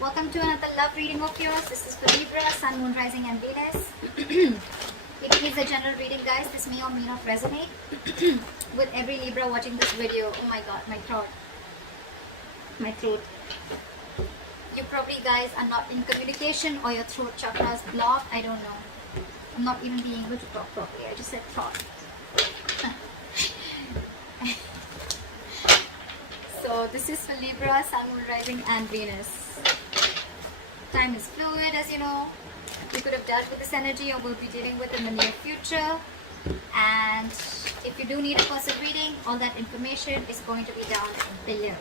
Welcome to another love reading of yours. This is for Libra, Sun, Moon, Rising and Venus. It is a general reading, guys. This may or may not resonate with every Libra watching this video. Oh my god, my throat. My throat. You probably, guys, are not in communication or your throat chakra is blocked. I don't know. I'm not even being able to talk properly. I just said throat. So this is for Libra, Sun, Moon, Rising and Venus. Time is fluid, as you know. You could have dealt with this energy or will be dealing with in the near future. And if you do need a person reading, all that information is going to be down below.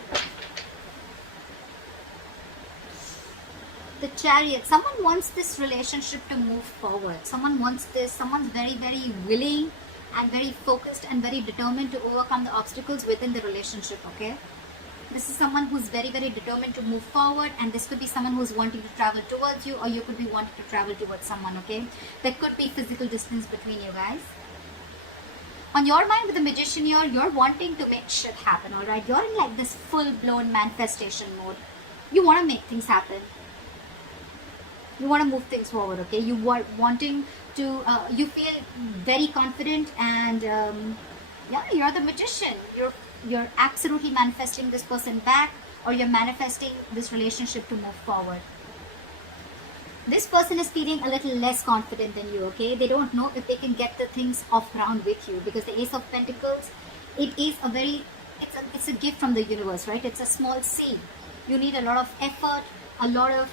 The Chariot. Someone wants this relationship to move forward. Someone wants this. Someone's very, very willing and very focused and very determined to overcome the obstacles within the relationship, okay? This is someone who's very, very determined to move forward, and this could be someone who's wanting to travel towards you, or you could be wanting to travel towards someone, okay? There could be physical distance between you guys. On your mind with the Magician here, you're wanting to make shit happen, alright? You're in like this full-blown manifestation mode. You want to make things happen. You want to move things forward, okay? You are wanting to, you feel very confident, and yeah, you're the Magician. You're absolutely manifesting this person back, or you're manifesting this relationship to move forward. This person is feeling a little less confident than you, okay? They don't know if they can get the things off ground with you, because the Ace of Pentacles, it is a very, it's a gift from the universe, right? It's a small seed. You need a lot of effort, a lot of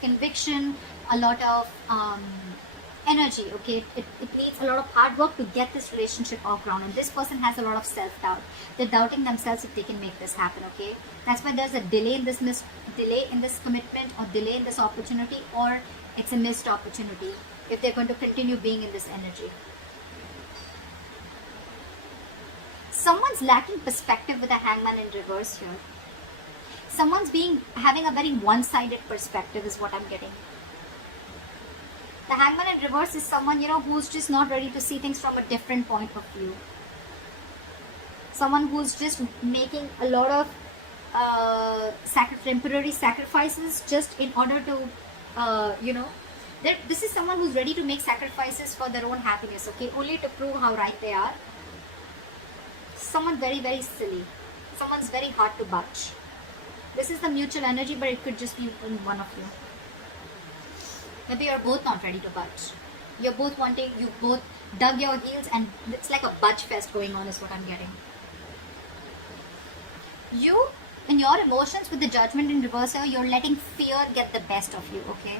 conviction, a lot of energy, okay? It needs a lot of hard work to get this relationship off ground, and this person has a lot of self-doubt. They're doubting themselves if they can make this happen, okay? That's why there's a delay in this commitment, or delay in this opportunity, or it's a missed opportunity if they're going to continue being in this energy. Someone's lacking perspective with a Hangman in reverse here. Someone's having a very one-sided perspective is what I'm getting. The Hangman in reverse is someone, you know, who's just not ready to see things from a different point of view. Someone who's just making a lot of temporary sacrifices just in order to, you know, this is someone who's ready to make sacrifices for their own happiness, okay, only to prove how right they are. Someone very, very silly. Someone's very hard to budge. This is the mutual energy, but it could just be in one of you. Maybe you're both not ready to budge. You're both wanting, you both dug your heels, and it's like a budge fest going on is what I'm getting. You, in your emotions with the Judgment in reverse here, you're letting fear get the best of you, okay?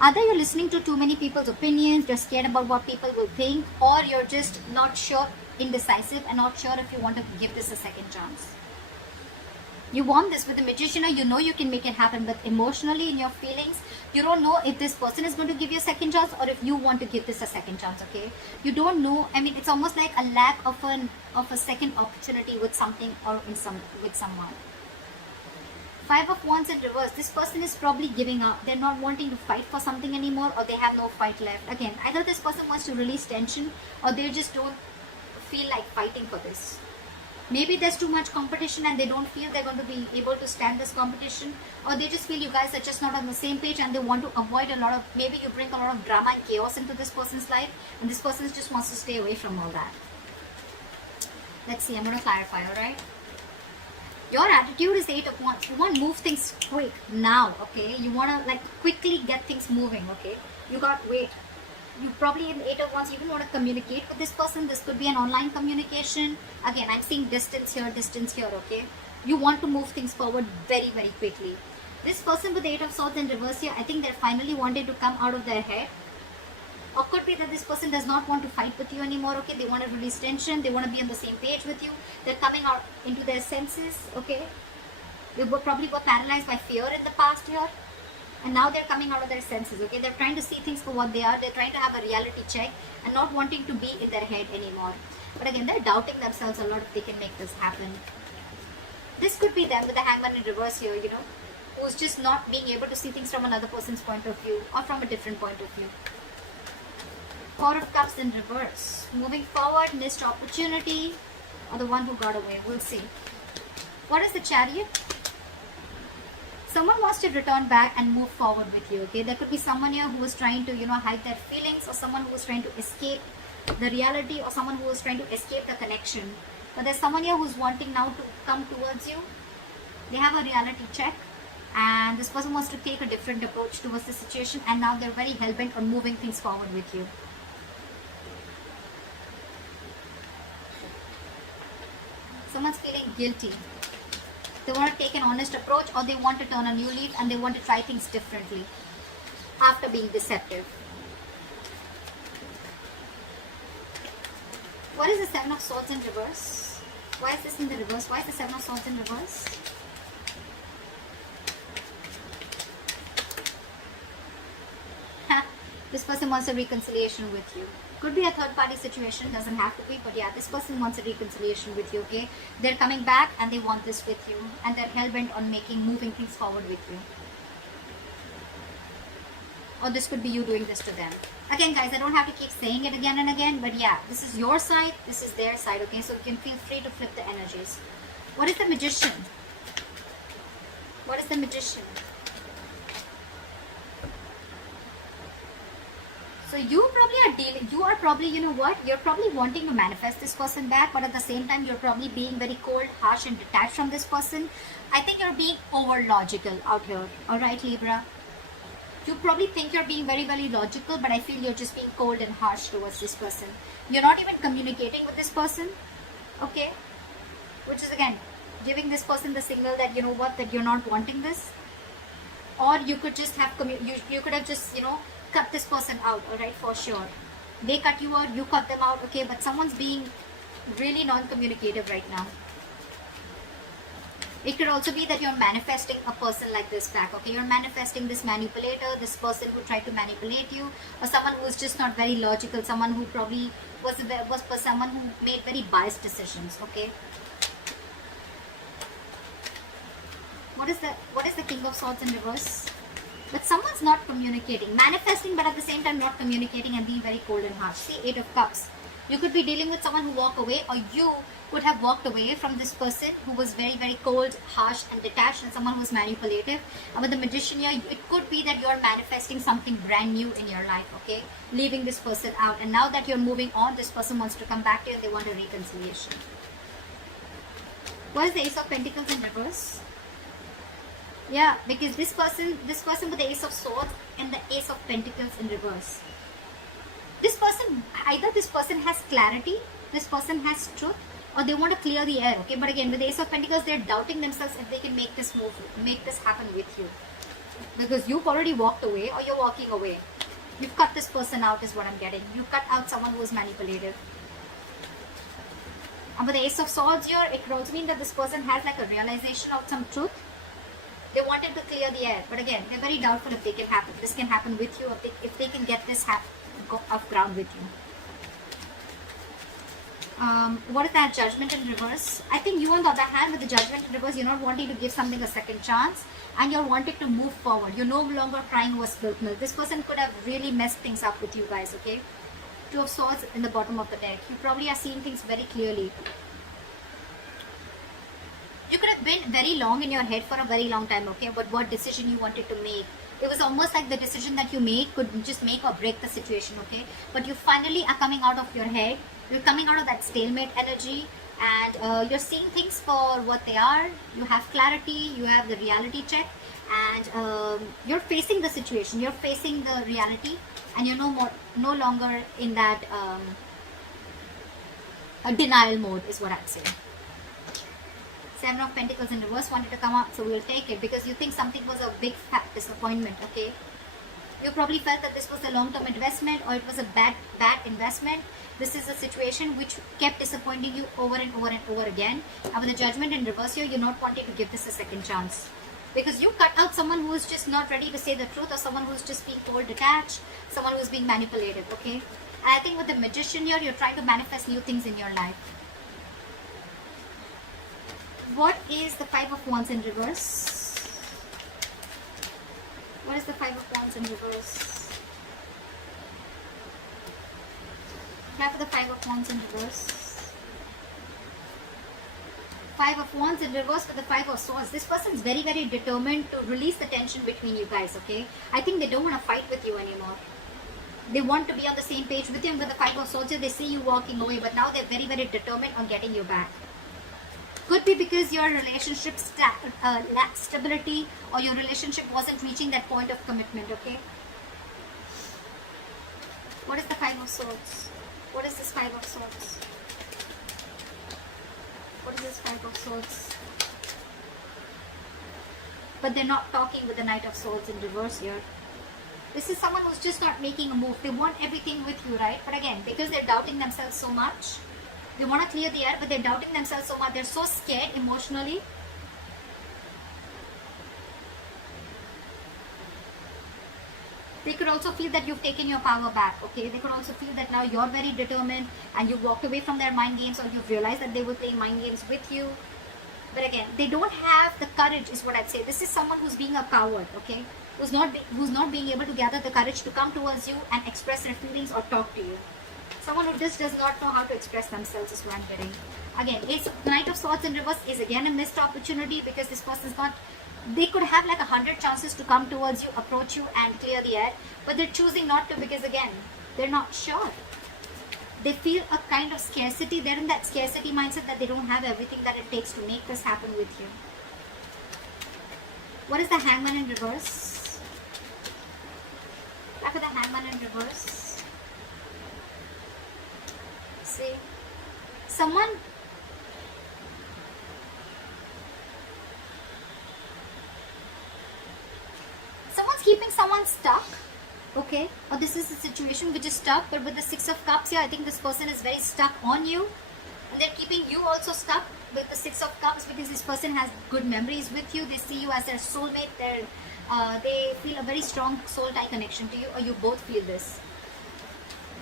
Either you're listening to too many people's opinions, you're scared about what people will think, or you're just not sure, indecisive, and not sure if you want to give this a second chance. You want this with the Magician, or you know you can make it happen, but emotionally in your feelings, you don't know if this person is going to give you a second chance, or if you want to give this a second chance, okay? You don't know. I mean, it's almost like a lack of a second opportunity with something, or with someone. Five of Wands in reverse. This person is probably giving up. They're not wanting to fight for something anymore, or they have no fight left. Again, either this person wants to release tension, or they just don't feel like fighting for this. Maybe there's too much competition and they don't feel they're going to be able to stand this competition, or they just feel you guys are just not on the same page and they want to avoid a lot of, maybe you bring a lot of drama and chaos into this person's life, and this person just wants to stay away from all that. Let's see, I'm going to clarify, alright? Your attitude is 8 of Wands. You want to move things quick now, okay? You want to like quickly get things moving, okay? You got wait. You probably in 8 of Wands, you don't want to communicate with this person. This could be an online communication. Again, I'm seeing distance here, okay? You want to move things forward very, very quickly. This person with the 8 of Swords in reverse here, I think they're finally wanting to come out of their head. Or could be that this person does not want to fight with you anymore, okay? They want to release tension. They want to be on the same page with you. They're coming out into their senses, okay? They probably were paralyzed by fear in the past here. And now they're coming out of their senses, okay? They're trying to see things for what they are. They're trying to have a reality check and not wanting to be in their head anymore. But again, they're doubting themselves a lot if they can make this happen. This could be them with the Hangman in reverse here, you know, who's just not being able to see things from another person's point of view, or from a different point of view. Four of Cups in reverse. Moving forward, missed opportunity, or the one who got away. We'll see. What is the Chariot? Someone wants to return back and move forward with you, okay? There could be someone here who is trying to, hide their feelings, or someone who is trying to escape the reality, or someone who is trying to escape the connection. But there's someone here who's wanting now to come towards you. They have a reality check, and this person wants to take a different approach towards the situation, and now they're very hell-bent on moving things forward with you. Someone's feeling guilty. They want to take an honest approach, or they want to turn a new leaf and they want to try things differently after being deceptive. What is the Seven of Swords in reverse? Why is this in the reverse? Why is the Seven of Swords in reverse? This person wants a reconciliation with you. Could be a third party situation, doesn't have to be, but yeah, this person wants a reconciliation with you, okay? They're coming back and they want this with you, and they're hell-bent on moving things forward with you. Or this could be you doing this to them. Again, guys, I don't have to keep saying it again and again, but yeah, this is your side, this is their side, okay? So you can feel free to flip the energies. What is the Magician? What is the Magician? So you are probably, you're probably wanting to manifest this person back, but at the same time, you're probably being very cold, harsh, and detached from this person. I think you're being over logical out here. All right, Libra. You probably think you're being very, very logical, but I feel you're just being cold and harsh towards this person. You're not even communicating with this person, okay? Which is, again, giving this person the signal that, that you're not wanting this. Or you could just have, you could have just, cut this person out, alright, for sure. They cut you out, you cut them out, okay, but someone's being really non-communicative right now. It could also be that you're manifesting a person like this back, okay? You're manifesting this manipulator, this person who tried to manipulate you, or someone who's just not very logical, someone who probably was someone who made very biased decisions, okay? What is the King of Swords in reverse? But someone's not communicating, manifesting, but at the same time not communicating and being very cold and harsh. See, Eight of Cups. You could be dealing with someone who walked away, or you could have walked away from this person who was very, very cold, harsh, and detached, and someone who's manipulative. And with the Magician here, it could be that you're manifesting something brand new in your life, okay? Leaving this person out. And now that you're moving on, this person wants to come back to you and they want a reconciliation. What is the Ace of Pentacles in reverse? Yeah, because this person with the Ace of Swords and the Ace of Pentacles in reverse. Either this person has clarity, this person has truth, or they want to clear the air, okay? But again, with the Ace of Pentacles, they're doubting themselves if they can make this move, make this happen with you. Because you've already walked away, or you're walking away. You've cut this person out is what I'm getting. You cut out someone who's manipulative. And with the Ace of Swords here, it could also mean that this person has like a realization of some truth. They wanted to clear the air, but again, they're very doubtful if this can happen with you, if they can get this off ground with you. What is that? Judgment in reverse. I think you, on the other hand, with the Judgment in reverse, you're not wanting to give something a second chance, and you're wanting to move forward. You're no longer crying over spilt milk. This person could have really messed things up with you guys, okay? Two of Swords in the bottom of the deck. You probably are seeing things very clearly. You could have been very long in your head for a very long time, okay, about what decision you wanted to make. It was almost like the decision that you make could just make or break the situation, okay? But you finally are coming out of your head. You're coming out of that stalemate energy, and you're seeing things for what they are. You have clarity, you have the reality check, and you're facing the situation. You're facing the reality, and you're no longer in that denial mode is what I'm saying. Seven of Pentacles in reverse wanted to come up, so we'll take it because you think something was a big fat disappointment, okay? You probably felt that this was a long-term investment, or it was a bad investment. This is a situation which kept disappointing you over and over and over again. And with the Judgment in reverse here, you're not wanting to give this a second chance. Because you cut out someone who is just not ready to say the truth, or someone who's just being cold, detached, someone who's being manipulative, okay? And I think with the Magician here, you're trying to manifest new things in your life. What is the Five of Wands in reverse? What is the Five of Wands in reverse? Have the Five of Wands in reverse. Five of Wands in reverse with the Five of Swords. This person is very, very determined to release the tension between you guys, okay? I think they don't want to fight with you anymore. They want to be on the same page with you. And with the Five of Swords, they see you walking away, but now they're very, very determined on getting you back. Could be because your relationship lacked stability, or your relationship wasn't reaching that point of commitment, okay? What is the Five of Swords? What is this Five of Swords? What is this Five of Swords? But they're not talking with the Knight of Swords in reverse here. This is someone who's just not making a move. They want everything with you, right? But again, because they're doubting themselves so much, they want to clear the air, but they're doubting themselves so much. They're so scared emotionally. They could also feel that you've taken your power back, okay? They could also feel that now you're very determined and you've walked away from their mind games, or you've realized that they were playing mind games with you. But again, they don't have the courage is what I'd say. This is someone who's being a coward, okay? Who's not being able to gather the courage to come towards you and express their feelings or talk to you. Someone who just does not know how to express themselves is what I'm getting. Again, Knight of Swords in reverse is again a missed opportunity, because this person's not... They could have like 100 chances to come towards you, approach you and clear the air, but they're choosing not to because again, they're not sure. They feel a kind of scarcity. They're in that scarcity mindset that they don't have everything that it takes to make this happen with you. What is the Hangman in reverse? Back with the Hangman in reverse. See, someone's keeping someone stuck, okay? Or this is a situation which is stuck, but with the Six of Cups here, I think this person is very stuck on you, and they're keeping you also stuck with the Six of Cups, because this person has good memories with you. They see you as their soulmate. They feel a very strong soul tie connection to you, or you both feel this.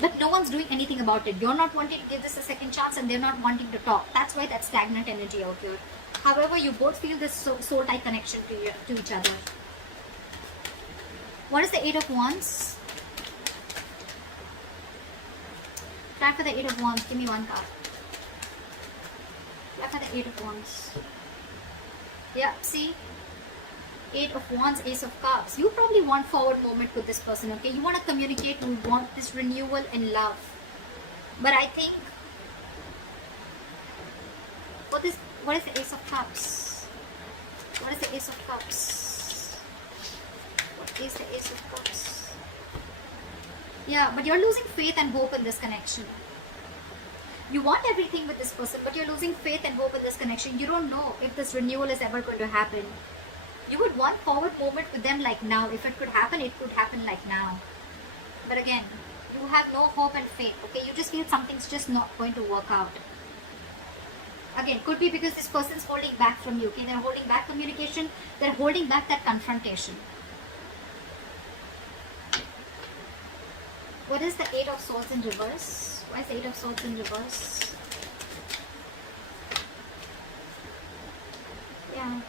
But no one's doing anything about it. You're not wanting to give this a second chance, and they're not wanting to talk. That's why that stagnant energy out here. However, you both feel this soul tie connection to each other. What is the Eight of Wands? Try for the Eight of Wands. Give me one card. Try for the Eight of Wands. Yeah, see? Eight of Wands, Ace of Cups. You probably want forward movement with this person, okay? You want to communicate. You want this renewal in love. But I think... What is the Ace of Cups? What is the Ace of Cups? Is the Ace of Cups. Yeah, but you're losing faith and hope in this connection. You want everything with this person, but you're losing faith and hope in this connection. You don't know if this renewal is ever going to happen. You would want forward movement with them like now. If it could happen like now. But again, you have no hope and faith, okay? You just feel something's just not going to work out. Again, could be because this person's holding back from you, okay? They're holding back communication. They're holding back that confrontation. What is the Eight of Swords in reverse? Why is the Eight of Swords in reverse? Yeah.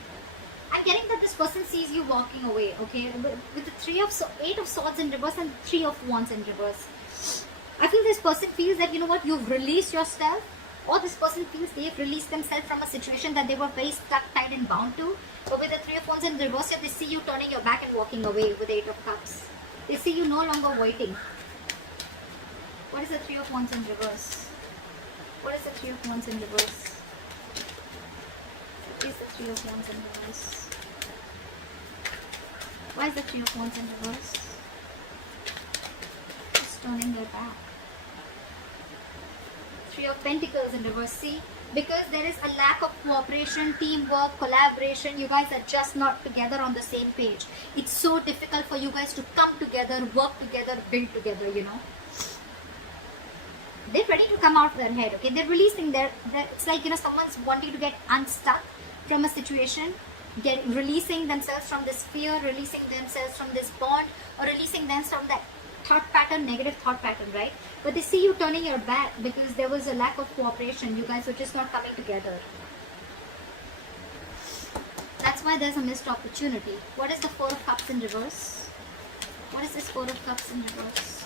I'm getting that this person sees you walking away, okay? With the Eight of Swords in reverse and Three of Wands in reverse. I feel this person feels that, you know what, you've released yourself. Or this person feels they've released themselves from a situation that they were very stuck, tied and bound to. But with the Three of Wands in reverse, they see you turning your back and walking away with the Eight of Cups. They see you no longer waiting. What is the Three of Wands in reverse? What is the Three of Wands in reverse? What is the Three of Wands in reverse? Why is the Three of Wands in reverse? Just turning their back. Three of Pentacles in reverse. See? Because there is a lack of cooperation, teamwork, collaboration. You guys are just not together on the same page. It's so difficult for you guys to come together, work together, build together, you know. They're ready to come out of their head, okay? They're releasing it's like, you know, someone's wanting to get unstuck from a situation, releasing themselves from this fear, releasing themselves from this bond, or releasing them from that thought pattern, negative thought pattern, right? But they see you turning your back because there was a lack of cooperation. You guys were just not coming together. That's why there's a missed opportunity. What is the Four of Cups in reverse? What is this Four of Cups in reverse?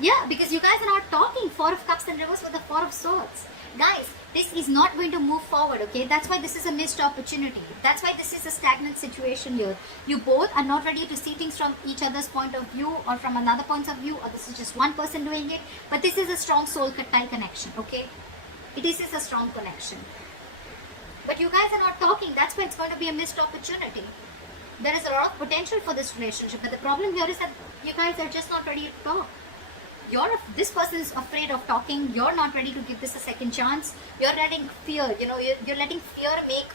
Yeah, because you guys are not talking. Four of Cups in reverse with the Four of Swords. Guys, This is not going to move forward, okay? That's why this is a missed opportunity. That's why this is a stagnant situation here. You both are not ready to see things from each other's point of view or from another point of view, or this is just one person doing it. But this is a strong soul tie connection, okay? This is a strong connection. But you guys are not talking. That's why it's going to be a missed opportunity. There is a lot of potential for this relationship, but the problem here is that you guys are just not ready to talk. This person is afraid of talking. You're not ready to give this a second chance. You're letting fear, you're letting fear make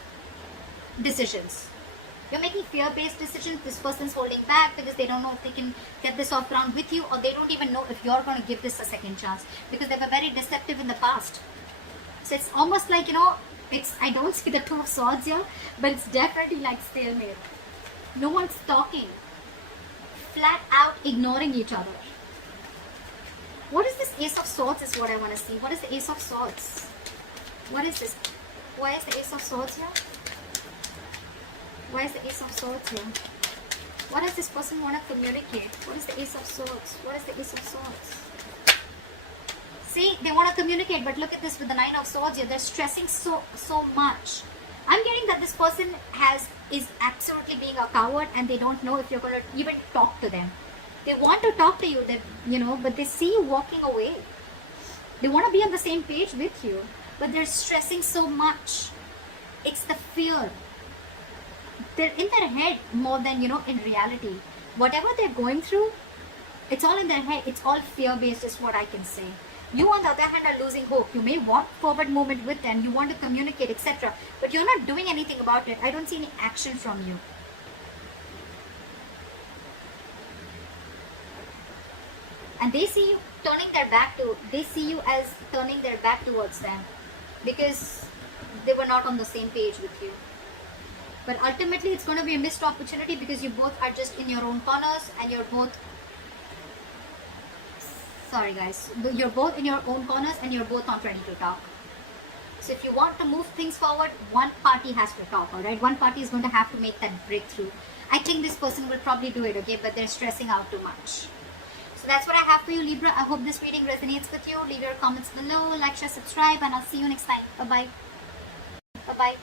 decisions. You're making fear-based decisions. This person's holding back because they don't know if they can get this off ground with you, or they don't even know if you're going to give this a second chance because they were very deceptive in the past. So it's almost like, I don't see the Two of Swords here, but it's definitely like stalemate. No one's talking. Flat out ignoring each other. What is this Ace of Swords is what I want to see. What is the Ace of Swords? What is this? Why is the Ace of Swords here? Why is the Ace of Swords here? What does this person want to communicate? What is the Ace of Swords? What is the Ace of Swords? See, they want to communicate, but look at this with the Nine of Swords here. They're stressing so much. I'm getting that this person is absolutely being a coward, and they don't know if you're going to even talk to them. They want to talk to you, but they see you walking away. They want to be on the same page with you, but they're stressing so much. It's the fear. They're in their head more than, in reality. Whatever they're going through, it's all in their head. It's all fear-based is what I can say. You, on the other hand, are losing hope. You may want forward movement with them. You want to communicate, etc. But you're not doing anything about it. I don't see any action from you. And they see you they see you as turning their back towards them because they were not on the same page with you. But ultimately, it's going to be a missed opportunity because you both are just in your own corners, and you're both, sorry guys, you're both in your own corners and you're both not ready to talk. So if you want to move things forward, one party has to talk, alright? One party is going to have to make that breakthrough. I think this person will probably do it, okay? But they're stressing out too much. So that's what I have for you, Libra. I hope this reading resonates with you. Leave your comments below, like, share, subscribe, and I'll see you next time. Bye-bye. Bye-bye.